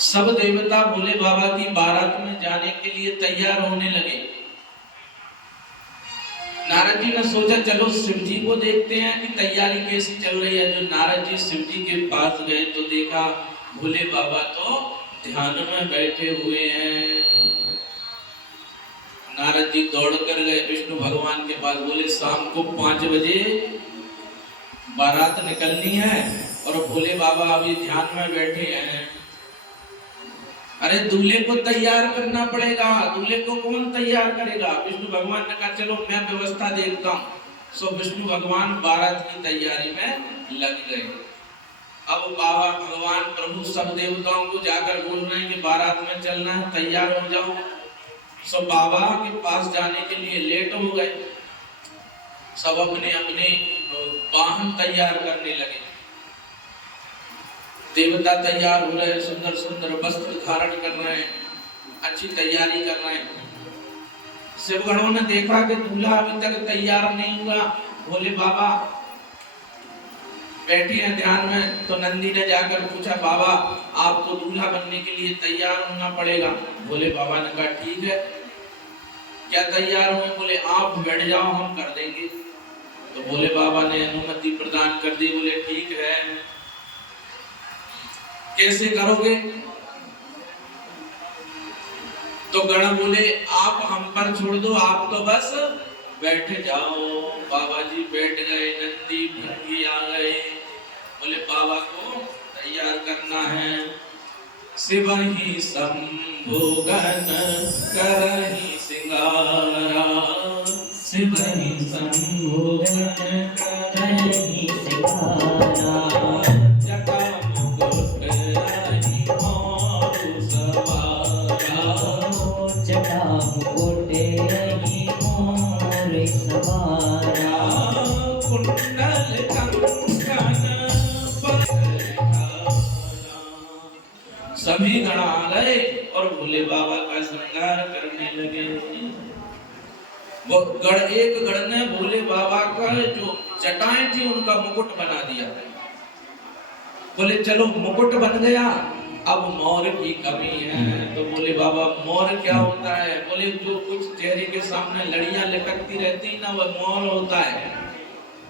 सब देवता भोले बाबा की बारात में जाने के लिए तैयार होने लगे। नारद जी ने सोचा चलो शिव जी को देखते हैं कि तैयारी कैसी चल रही है। जो नारद जी शिव जी के पास गए तो देखा भोले बाबा तो ध्यान में बैठे हुए हैं। नारद जी दौड़ कर गए विष्णु भगवान के पास, बोले शाम को 5 बजे बारात निकलनी है और भोले बाबा अभी ध्यान में बैठे हैं। अरे दूल्हे को तैयार करना पड़ेगा, दूल्हे को कौन तैयार करेगा? विष्णु भगवान ने कहा चलो मैं व्यवस्था देखता हूँ। सो विष्णु भगवान बारात की तैयारी में लग गए। अब बाबा भगवान प्रभु सब देवताओं को जाकर बोल रहे हैं कि बारात में चलना है, तैयार हो जाओ। सो बाबा के पास जाने के लिए लेट हो गए। सब अपने अपने वाहन तैयार करने लगे। देवता तैयार हो रहे, सुंदर सुंदर वस्त्र धारण कर रहे हैं, अच्छी तैयारी कर रहे हैं। शिवगणों ने देखा कि दूल्हा अभी तक तैयार नहीं हुआ। भोले बाबा बैठे हैं ध्यान में। तो नंदी ने जाकर पूछा बाबा आपको दूल्हा बनने के लिए तैयार होना पड़ेगा। भोले बाबा ने कहा ठीक है, क्या तैयार हुए? बोले आप बैठ जाओ हम कर देंगे। तो भोले बाबा ने अनुमति प्रदान कर दी। बोले ठीक है, कैसे करोगे? तो गण बोले आप हम पर छोड़ दो, आप तो बस बैठ जाओ। बाबा जी बैठ गए, नंदी भृंगी आ गए। बोले बाबा को तैयार करना है। शिव ही संभोगन करहि सिंगारा, शिव ही संभोगन करहि सिंगारा। सभी गण आ गए और भोले बाबा का श्रृंगार करने लगे। वो गण, एक गण ने भोले बाबा का जो जटाएं थी उनका मुकुट बना दिया। बोले चलो मुकुट बन गया, अब मोर की कमी है। तो बोले बाबा मोर क्या होता है? बोले जो कुछ चेहरे के सामने लड़ियां लटकती रहती ना वो मोर होता है।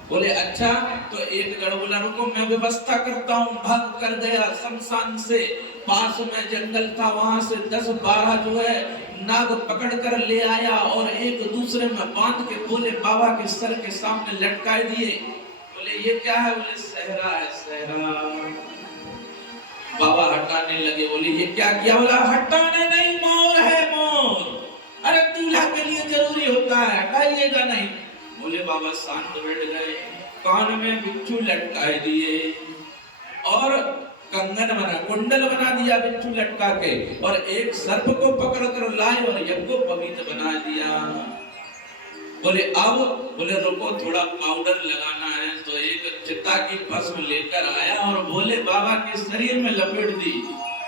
बोले अच्छा। तो एक गण बोला रुको मैं व्यवस्था करता हूँ। भाग कर गया शमशान से, पास में जंगल था, वहां से 10-12 जो है नाग पकड़ कर ले आया और एक दूसरे में बांध के भोले बाबा के सर के सामने लटकाए दिए। बोले ये क्या है? बोले सहरा है, सहरा। बाबा हटाने लगे। बोले ये क्या किया? बोला हटाने नहीं, मोर है मोर। अरे दूल्हा के लिए जरूरी होता है, हटाइएगा नहीं। बोले बाबा शांत बैठ गए, कान में बिच्छू लटकाए दिए और कंगन बना, कुंडल बना दिया बिच्छू लटका के, और एक सर्प को पकड़ कर लाए और यज्ञोपवीत बना दिया। बोले अब, बोले रुको थोड़ा पाउडर लगाना है। तो एक चिता की भस्म लेकर आया और भोले बाबा के शरीर में लपेट दी।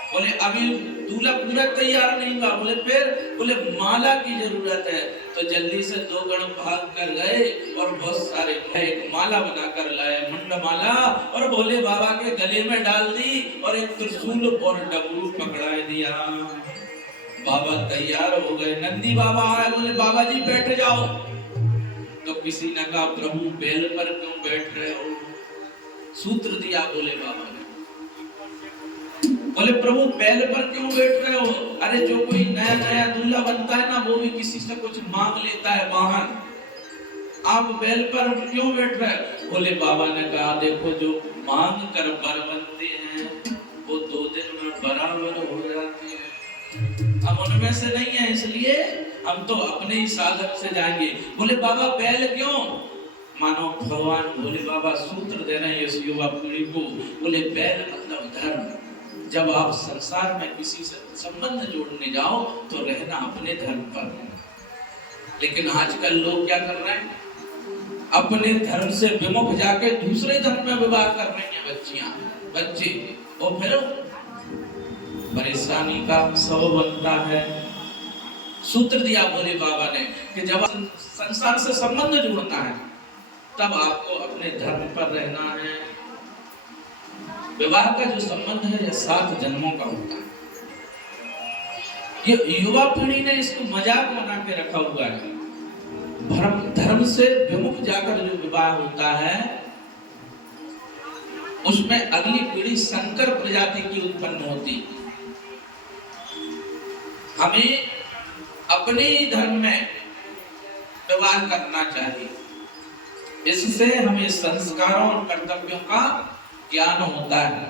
बोले अभी दूल्हा पूरा तैयार नहीं हुआ। बोले फिर? बोले माला की जरूरत है। तो जल्दी से 2 गण भाग कर गए और बहुत सारे एक माला बनाकर लाए, मुंड माला, और भोले बाबा के गले में डाल दी और एक त्रिशूल और डमरू पकड़ा दिया। बाबा तैयार हो गए। नंदी बाबा आए, बोले बाबा जी बैठ जाओ। तो किसी ने कहा प्रभु बेल पर क्यों बैठ रहे हो? सूत्र दिया भोले बाबा ने। बोले प्रभु बैल पर क्यों बैठ रहे हो? अरे जो कोई नया नया दूल्हा बनता है ना वो भी किसी से कुछ मांग लेता है वाहन, आप बैल पर क्यों बैठ रहे हो? बोले बाबा ने कहा देखो जो मांग कर बर बनते हैं वो 2 दिन में बराबर हो जाते हैं। हम उनमें से नहीं है, इसलिए हम तो अपने ही साधक से जाएंगे। बोले बाबा बैल क्यों? मानो भगवान भोले बाबा सूत्र दे रहे हैं इस युवा पीढ़ी को। बोले बैल मतलब धर्म। जब आप संसार में किसी से संबंध जोड़ने जाओ तो रहना अपने धर्म पर। लेकिन आजकल लोग क्या कर रहे हैं? अपने धर्म से विमुख जाके दूसरे धर्म में विवाह कर रही हैं बच्चियां, बच्चे, और फिर परेशानी का सबब बनता है। सूत्र दिया भोले बाबा ने कि जब संसार से संबंध जोड़ना है तब आपको अपने धर्म पर रहना है। विवाह का जो संबंध है यह 7 जन्मों का होता है। ये युवा पीढ़ी ने इसको मजाक बना के रखा हुआ है। धर्म से विमुख जाकर जो विवाह होता है उसमें अगली पीढ़ी संकर प्रजाति की उत्पन्न होती। हमें अपने धर्म में विवाह करना चाहिए, इससे हमें संस्कारों और कर्तव्यों का ज्ञान होता है।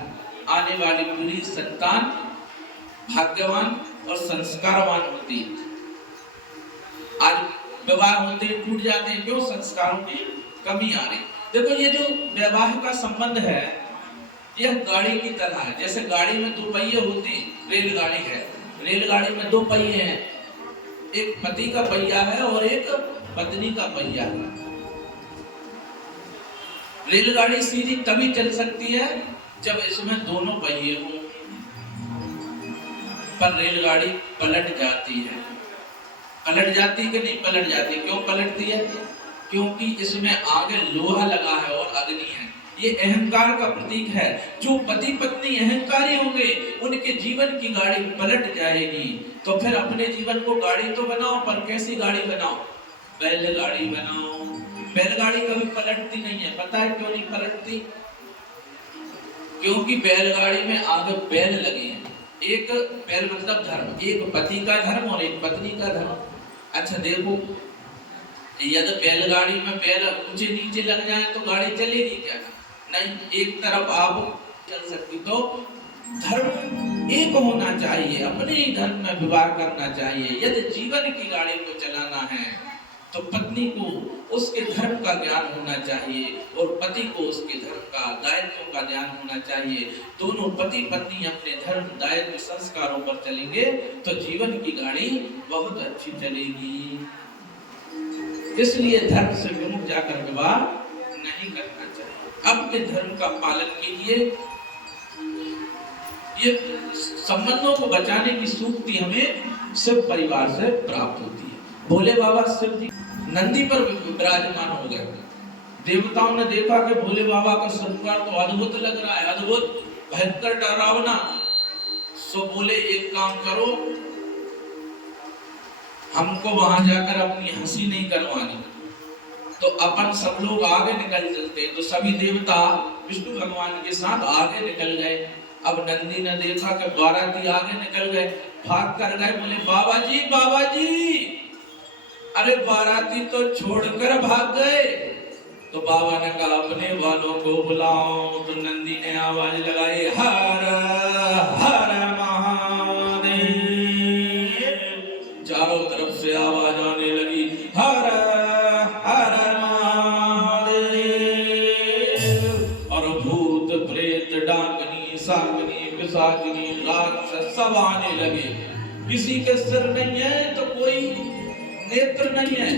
आने वाली पीढ़ी संतान भाग्यवान और संस्कारवान होती है। आज विवाह होते टूट जाते हैं, क्यों? संस्कारों की कमी आ रही। देखो ये जो विवाह का संबंध है यह गाड़ी की तरह है। जैसे गाड़ी में दो पहिए होते हैं, रेलगाड़ी है, रेलगाड़ी में दो पहिए हैं, एक पति का पहिया है और एक पत्नी का पहिया है। रेलगाड़ी सीधी तभी चल सकती है जब इसमें दोनों पहिए हों, पर रेलगाड़ी पलट जाती है। पलट जाती कि नहीं पलट जाती? क्यों पलटती है? क्योंकि इसमें आगे लोहा लगा है और अग्नि है। ये अहंकार का प्रतीक है। जो पति पत्नी अहंकारी होंगे उनके जीवन की गाड़ी पलट जाएगी। तो फिर अपने जीवन को गाड़ी तो बनाओ, पर कैसी गाड़ी बनाओ? बैलगाड़ी बनाओ। बैलगाड़ी कभी पलटती नहीं है। पता है क्यों नहीं पलटती? क्योंकि बैलगाड़ी में आगे बैल लगे हैं। एक बैल मतलब धर्म, एक पति का धर्म और एक पत्नी का धर्म। अच्छा देखो, यदि बैलगाड़ी में बैल ऊंचे नीचे लग जाए तो गाड़ी चलेगी क्या? नहीं, एक तरफ आप चल सकती। तो धर्म एक होना चाहिए, अपने ही धर्म में विवाह करना चाहिए। यदि जीवन की गाड़ी को चलाना है तो पत्नी को उसके धर्म का ज्ञान होना चाहिए और पति को उसके धर्म का, दायित्व का ज्ञान होना चाहिए। दोनों पति पत्नी अपने धर्म, दायित्व, संस्कारों पर चलेंगे तो जीवन की गाड़ी बहुत अच्छी चलेगी। इसलिए धर्म से विमुख जाकर विवाह नहीं करना चाहिए। अपने धर्म का पालन कीजिए। ये संबंधों को बचाने की सूक्ति हमें शिव परिवार से प्राप्त होती है। भोले बाबा शिव जी नंदी पर विराजमान हो गए। देवताओं ने देखा कि भोले बाबा का श्रृंगार तो अद्भुत लग रहा है, अद्भुत, भयंकर, डरावना। सो बोले एक काम करो, हमको वहां जाकर अपनी हंसी नहीं करवानी, तो अपन सब लोग आगे निकल चलते। तो सभी देवता विष्णु भगवान के साथ आगे निकल गए। अब नंदी ने देखा कि बाराती आगे निकल गए, भाग कर गए। बोले बाबा जी, बाबा जी, अरे बाराती तो छोड़कर भाग गए। तो बाबा ने कहा अपने वालों को बुलाओ। तो नंदी ने आवाज लगाई, हर हर महादेव। चारों तरफ से आवाज आने लगी, हर हर महादेव। और भूत प्रेत, डाकनी, साकनी, पिशाचनी, राक्षस सब आने लगे। किसी के सिर नहीं है तो कोई नेत्र नहीं है,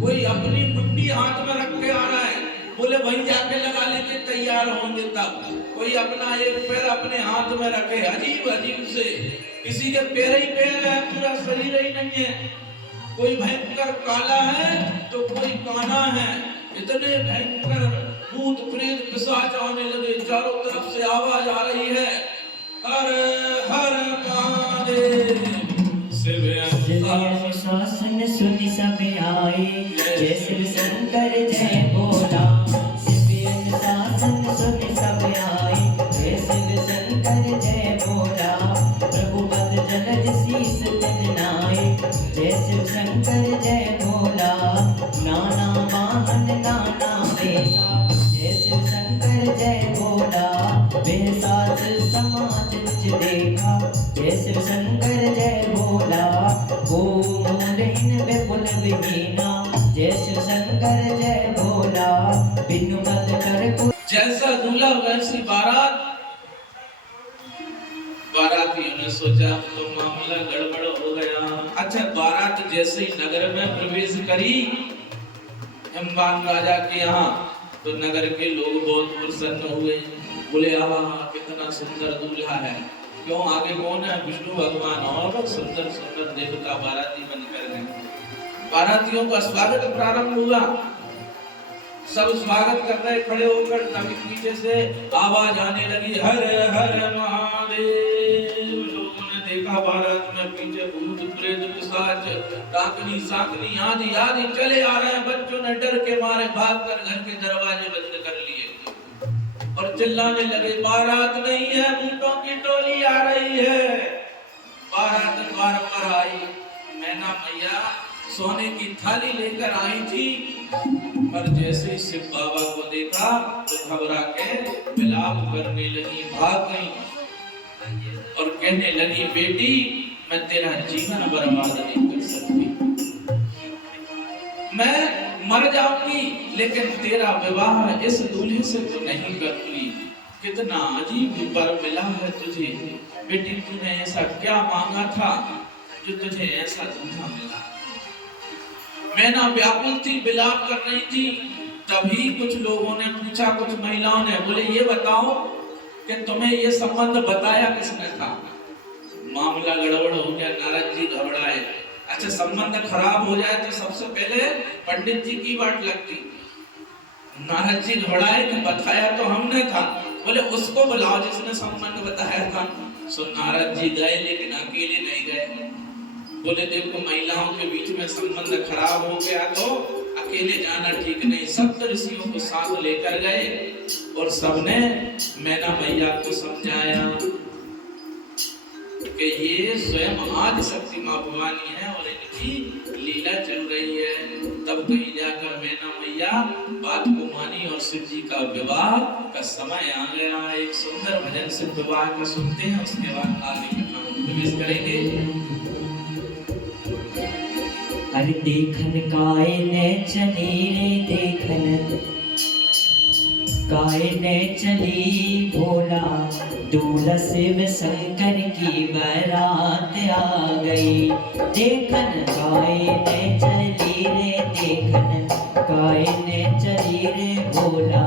कोई अपनी मुट्ठी हाथ में रख के आ रहा है। बोले वहीं जाके लगा लेंगे, तैयार होंगे तब। कोई अपना एक पैर अपने हाथ में रखे, अजीब अजीब से। किसी के पैर ही पैर है, पूरा शरीर ही नहीं है। कोई भयंकर काला है तो कोई काना है। इतने भयंकर भूत प्रेत पिशाच आने लगे। चारों तरफ से आवाज आ रही है, हर हर महादेव। शासन सुनि सब आए, जय शिव शंकर जय भोला। शिव शासन सुनि सब आए, जय शिव शंकर जय भोला। प्रभु पद जलज शीस नाए, जय शिव शंकर जय भोला। नाना वाहन नाना वेशा, जय शिव शंकर जय भोला। बेसात समाज देखा, जय शिव शंकर जय भोला। गोमूलहीन विपुल विहीना, जय शिव शंकर जय भोला। बिनु मत कर जैसा दूल्हा वैसी बारात। बारातियों ने सोचा तो मामला गड़बड़ हो गया। अच्छा, बारात जैसे ही नगर में प्रवेश करी हिमवान राजा के यहाँ, तो नगर के लोग बहुत प्रसन्न हुए। बोले आहा, कितना सुंदर दूल्हा है। क्यों? आगे कौन है? विष्णु भगवान और सुंदर सुंदर देवता बाराती बनकर गए। बारातियों का स्वागत प्रारंभ हुआ। सब स्वागत कर रहे खड़े होकर। तभी पीछे से आवाज आने लगी, हर हर महादेव। लोगों ने देखा देखा बारात में पीछे भूत प्रेत पिशाच डाकनी साकनी आदि आदि चले आ रहे हैं। बच्चों ने डर के मारे भागकर घर के दरवाजे बंद कर लिए और चिल्लाने लगे, बारात नहीं है, भूतों की टोली आ रही है। बारात द्वार पर आई, मैना मैया सोने की थाली लेकर आई थी, पर जैसे ही शिव बाबा को देखा तो घबरा के विलाप करने लगी, भाग गई और कहने लगी, बेटी मैं तेरा जीवन बर्बाद नहीं कर सकती, मैं मर जाऊंगी लेकिन तेरा विवाह इस दूल्हे से तो नहीं करूंगी। कितना अजीब वर मिला है तुझे बेटी, तूने ऐसा क्या मांगा था जो तुझे ऐसा दूल्हा मिला। मैना व्याकुल थी, विलाप कर रही थी। तभी कुछ लोगों ने पूछा, कुछ महिलाओं ने, बोले ये बताओ कि तुम्हें ये संबंध बताया किसने था। मामला गड़बड़ हो गया, नारद जी घबराए। अच्छा, संबंध खराब हो जाए तो सबसे पहले पंडित जी की बात लगती। नारद जी घबराए कि बताया तो हमने था। बोले उसको बुलाओ जिसने संबंध बताया था। सो नारद जी गए, लेकिन अकेले नहीं गए। बोले देखो, महिलाओं के बीच में संबंध खराब हो गया तो अकेले जाना ठीक नहीं। सप्त ऋषियों को साथ लेकर गए और सबने मैना मैया को समझाया कि ये स्वयं आदि शक्ति मां भवानी है और इनकी लीला चल रही है। तब कहीं जाकर मैना मैया बात को मानी और शिव जी का विवाह का समय आ गया। एक सुंदर भजन से विवाह का सुनते हैं, उसके बाद आगे कथा प्रवेश करेंगे। अरे देखन काय ने चली रे, देखन काय ने चली भोला, दूल्हा शिव शंकर की बारात आ गई। देखन काय ने चली रे, देखन काय ने चली रे भोला,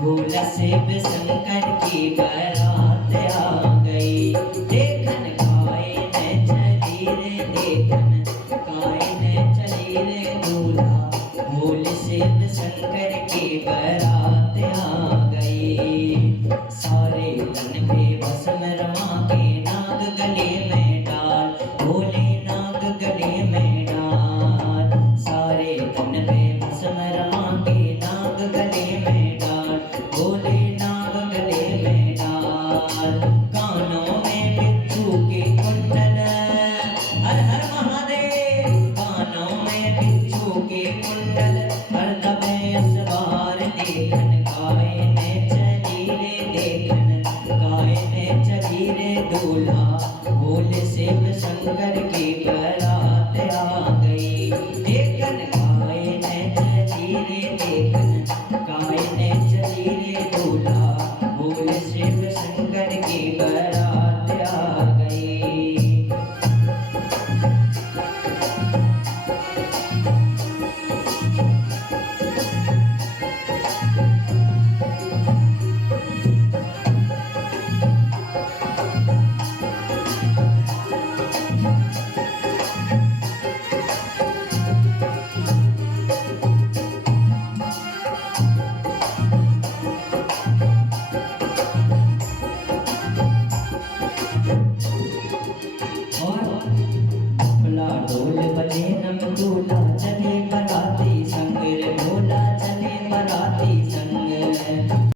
भोला शिव शंकर की बारात आ गई। देखन काय ने चली रे, देखन काय ने चली रे दूल्हा, भोले शिव शंकर की बारात आ गई। सारे तन पे भस्म रमा के नाग गले में डाल, भोले नाग गले में डाल। सारे तन पे भस्म रमा के नाग गले में डाल, भोले नाग गले में डाल। कानों में बिच्छू के कुंडल, हर हर महादेव। कानों में बिच्छू के कुंडल, हर दबे असवार। देखन काय ने चली रे, देखन काय ने चली रे दूल्हा, भोले शिव शंकर की बारात आ गई।